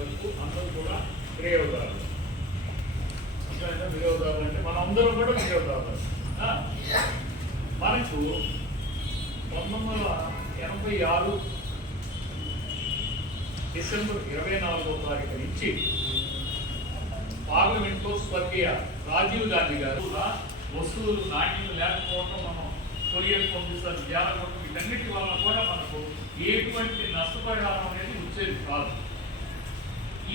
వరకు అందరూ కూడా వినియోగదారులు. వినియోగదారులు అంటే మన అందరం కూడా వినియోగదారులు. మనకు 1986 డిసెంబర్ 24వ తారీఖు నుంచి పార్లమెంట్లో స్వర్గీయ రాజీవ్ గాంధీ గారు వస్తువులు నాణ్యం లేకపోవడం, మనం కొరియర్ పంపిస్తారు, జాగ్రత్త, వీటన్నిటి వల్ల కూడా మనకు ఎటువంటి నష్టపరిహారం అనేది వచ్చేది కాదు.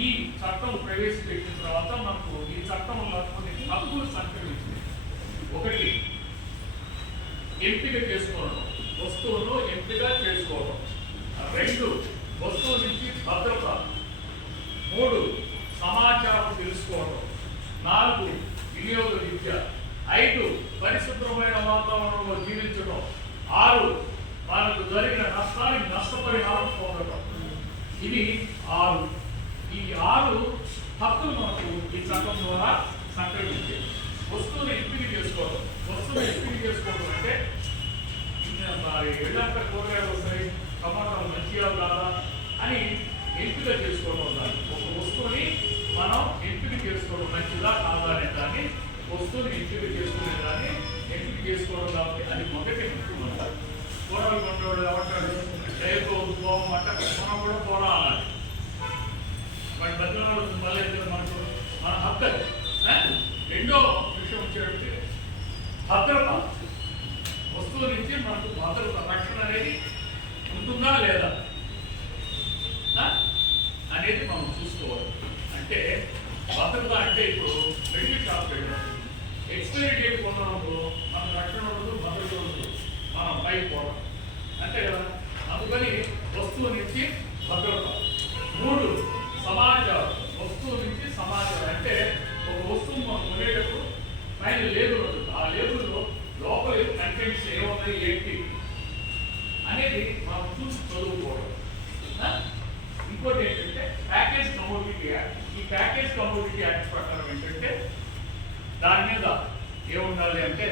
ఈ చట్టం ప్రవేశపెట్టిన తర్వాత మనకు ఈ చట్టం వల్ల కొన్ని హక్కులు సంక్రమించింది. ఒకటి, ఎంపిక చేసుకోవడం, వస్తువును ఎంపిక చేసుకోవడం. 2, వస్తువు నుంచి భద్రత. 3, సమాచారం తెలుసుకోవడం. 4, వినియోగ విద్య. 5, పరిశుభ్రమైన వాతావరణంలో జీవించడం. 6, మనకు జరిగిన నష్టానికి నష్టపరిహారం పొందడం. ఇవి 6. ఈ 6 హక్కులు మనకు ఈ చట్టం ద్వారా సంక్రమించాయి. వస్తువుని ఎంపిక చేసుకోవడం. వస్తువుని ఎంపిక చేసుకోవడం అంటే మరి ఎళ్ళంతా కూరగాయలు వస్తాయి, టమాటాలు మంచిగా కాదా అని ఎంపిక చేసుకోవడం. దాన్ని ఒక వస్తువుని మనం ఎంపిక చేసుకోవడం, మంచిదా కాదా అనే దాన్ని వస్తువుని ఎంపిక చేసుకునే దాన్ని ఎంపిక చేసుకోవడం. కాబట్టి అది మొదటి హక్కు. అంటారు కూరలు కొంటాడు ఏమంటాడు, రేపు పోవం అంట, మనం కూడా కూర అనాలి. వాటి బద్దనాలు మళ్ళీ మనకు మన హక్కు. రెండో విషయం వచ్చేటప్పటికి భద్రత. వస్తువు నుంచి మనకు భద్రత, రక్షణ అనేది ఉంటుందా లేదా అనేది మనం చూసుకోవాలి. అంటే భద్రత అంటే ఇప్పుడు మెడికల్ షాప్ పెట్టడం, ఎక్స్పైరీ డేట్ కొనడంలో మన రక్షణ ఉండదు, భద్రత ఉండదు, మనం పైకి పోవడం అంతే కదా. అందుకని వస్తువు నుంచి భద్రత. 3, సమాచారం. వస్తువు నుంచి సమాచారం అంటే ఒక వస్తువు మనం కొనేటప్పుడు పైన లేబుల్ ఉంటుంది. ఆ లేబుల్లో లోపల కంటెంట్స్ ఏమున్నాయి ఏంటి అనేది మనం చూసి చదువుకోవడం. ఇంకోటి ఏంటంటే ప్యాకేజ్ కమోడిటీ యాక్ట్. ఈ ప్యాకేజ్ కమోడిటీ యాక్ట్ ప్రకారం ఏంటంటే దాని మీద ఏముండాలి అంటే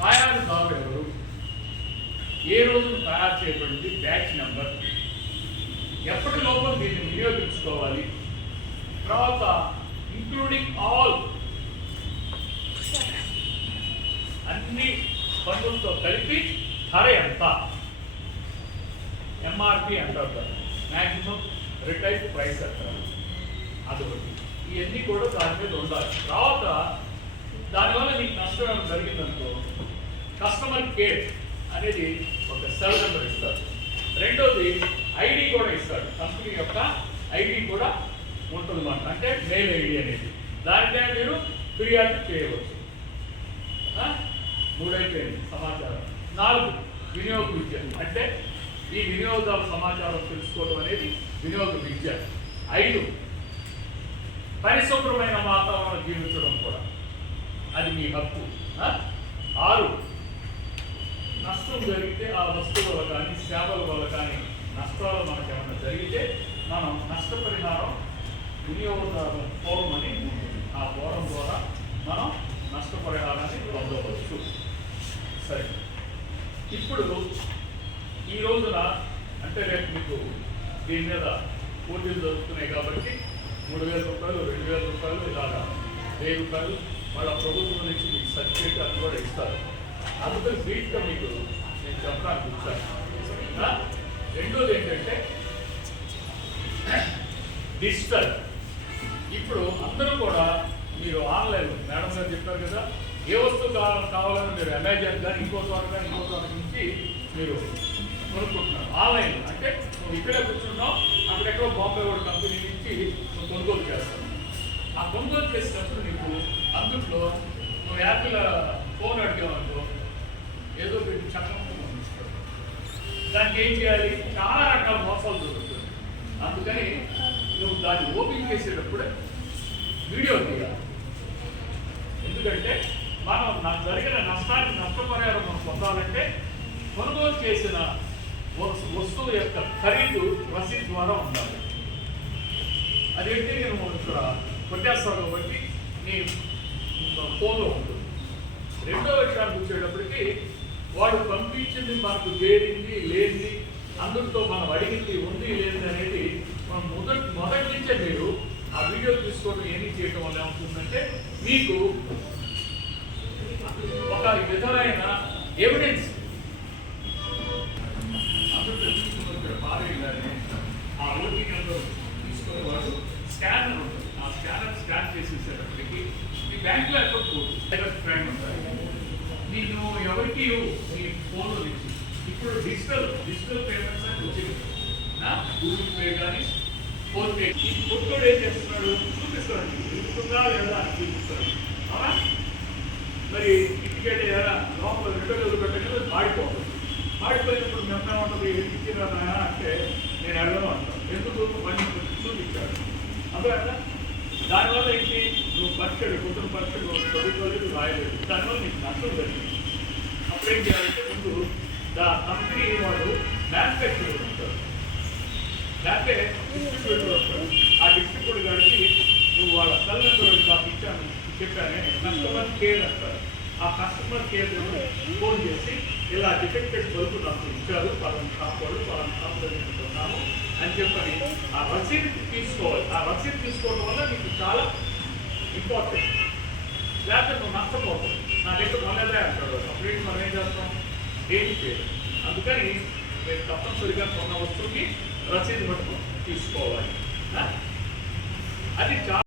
తయారుదారు ఎవరు, ఏ రోజు తయారు చేయబడింది, బ్యాచ్ నెంబర్, ఎప్పటి లోపల దీన్ని వినియోగించుకోవాలి, తర్వాత ఇంక్లూడింగ్ ఆల్ అన్ని పన్నులతో కలిపి ధర ఎంత, ఎంఆర్పి అంటారు, మ్యాక్సిమం రిటైల్ ప్రైస్ అంటారు. అదొకటి. ఇవన్నీ కూడా దాని మీద ఉండాలి. తర్వాత దానివల్ల నీకు నష్టం జరిగిందనుకో కస్టమర్ కేర్ అనేది ఒక సెల్ నెంబర్ ఇస్తారు. రెండోది ఐడి కూడా ఇస్తాడు. కంపెనీ యొక్క ఐడి కూడా ఉంటుందన్నమాట. అంటే మెయిల్ ఐడి అనేది దానిపై మీరు ఫిర్యాదు చేయవచ్చు. 3 అయిపోయింది సమాచారం. 4, వినియోగ విద్య. అంటే ఈ వినియోగదారు సమాచారం తెలుసుకోవడం అనేది వినియోగ విద్య. 5, పరిశుభ్రమైన వాతావరణం జీవించడం కూడా అది మీ హక్కు. 6, నష్టం జరిగితే ఆ వస్తువుల వల్ల కానీ సేవల వల్ల కానీ నష్టాలు మనకు ఏమైనా జరిగితే మనం నష్టపరిహారం వినియోగదారు ఫోరం అని ఉంటుంది. ఆ ఫోరం ద్వారా మనం నష్టపరిహారాన్ని పొందవచ్చు. సరే, ఇప్పుడు ఈ రోజున అంటే రేపు మీకు దీని మీద పోటీలు జరుగుతున్నాయి కాబట్టి 3,000 రూపాయలు, 2,000 రూపాయలు, ఇలాగా 1,000 రూపాయలు వాళ్ళ ప్రభుత్వం నుంచి మీకు సర్టిఫికేట్ అని కూడా ఇస్తారు. అందుకని బ్రీఫ్గా మీకు నేను చెప్పడానికి ఇస్తాను. రెండోది ఏంటంటే డిజిటల్. ఇప్పుడు అందరూ కూడా మీరు ఆన్లైన్, మేడం గారు చెప్పారు కదా, ఏ వస్తువు కావాలని మీరు అమెజాన్ కానీ ఇంకో చోట కానీ ఇంకో చోట నుంచి మీరు కొనుక్కుంటున్నారు. ఆన్లైన్ అంటే నువ్వు ఇక్కడే కూర్చున్నావు, అక్కడెక్కడో బాంబే వాడి కంపెనీ నుంచి నువ్వు కొనుగోలు చేస్తావు. ఆ కొనుగోలు చేసినప్పుడు నీకు అందుట్లో నువ్వు యాపిల్ ఫోన్ అడిగావనుకో ఏదో పెట్టి చట్టం ఇస్తాడు. దానికి ఏం చేయాలి, చాలా రకాల మోసాలు జరుగుతుంది. అందుకని నువ్వు దాన్ని ఓపెన్ చేసేటప్పుడే వీడియో తీయాలి. ఎందుకంటే మనం నాకు జరిగిన నష్టానికి నష్టపరిహారం మనం పొందాలంటే కొనుగోలు చేసిన వస్తువు యొక్క ఖరీదు రసీదు ద్వారా ఉండాలి. అదేంటి నేను ఇక్కడ కొట్టేస్తాను కాబట్టి నీ ఫోన్లో ఉంటుంది. రెండో విషయానికి వచ్చేటప్పటికి వాడు పంపించింది మనకు చేరింది లేనిది, అందులో మనం అడిగింది ఉంది లేనిది అనేది మనం చేయడం వల్ల ఏమవుతుందంటే మీకు ఒక విధమైన ఎవిడెన్స్ అందరూ తెలుసుకున్న పారేయాలని ఆ ఓటీ నెంబర్ తీసుకునే వాడు స్కానర్ ఉంటుంది. ఆ స్కానర్ స్కాన్ చేసేసేటప్పటికి మీ బ్యాంకులో అకౌంట్ పోతుంది. ఫ్రెండ్ ఉంటాయి నేను ఎవరికి మీ ఫోన్లో తెచ్చి ఇప్పుడు డిజిటల్ పేమెంట్స్ అని వచ్చింది. గూగుల్ పే కానీ ఫోన్పే ఈ కొత్తోడు ఏం చేస్తున్నాడు చూపిస్తాడు, చూపిస్తుందా లేదా అని చూపిస్తాడు. అవునా? మరి టికెట్ ఎలా లోపల 2,000 పెట్టగానే మాడిపోతుంది. మాడిపోయినప్పుడు మేము ఏమంటుంది ఇచ్చినా అంటే నేను వెళ్ళను అంటాను. ఎందుకు పని చూపించాడు అందువల్ల దానివల్ల ఏంటి నువ్వు పరీక్షడు కుటుంబ పరీక్షలు చదువుకోలేదు రాయలేదు, దానివల్ల నీకు నష్టం జరిగింది. అప్పుడు ఏం చేయాలంటే ముందు కంపెనీ వాడు మ్యానుఫ్యాక్చరర్ ఉంటాడు, లేకపోతే డిస్ట్రిబ్యూటర్ వస్తాడు. ఆ డిస్ట్రిబ్యూటర్ గారికి నువ్వు వాళ్ళ తల్లిదండ్రులు నాకు ఇచ్చాను చెప్పానే కస్టమర్ కేర్ అంటారు. ఆ కస్టమర్ కేర్ ఫోన్ చేసి ఇలా డిఫెక్టెడ్ బల్బు నాకు ఇచ్చారు, పలానా కాపాడు పలానా కాపాడుతున్నాము అని చెప్పని ఆ రసీదు తీసుకోవాలి. ఆ రసీదు తీసుకోవడం వల్ల నీకు చాలా ఇంపార్టెంట్. లేకపోతే నువ్వు నష్టపోతావు. నా దగ్గర మొన్నదే అంటాడు. అప్పుడు మనం ఏం చేస్తాం, ఏం చేయదు. అందుకని మీరు తప్పనిసరిగా కొన్న వస్తువుకి రసీదు మటుకు తీసుకోవాలి. అది చాలా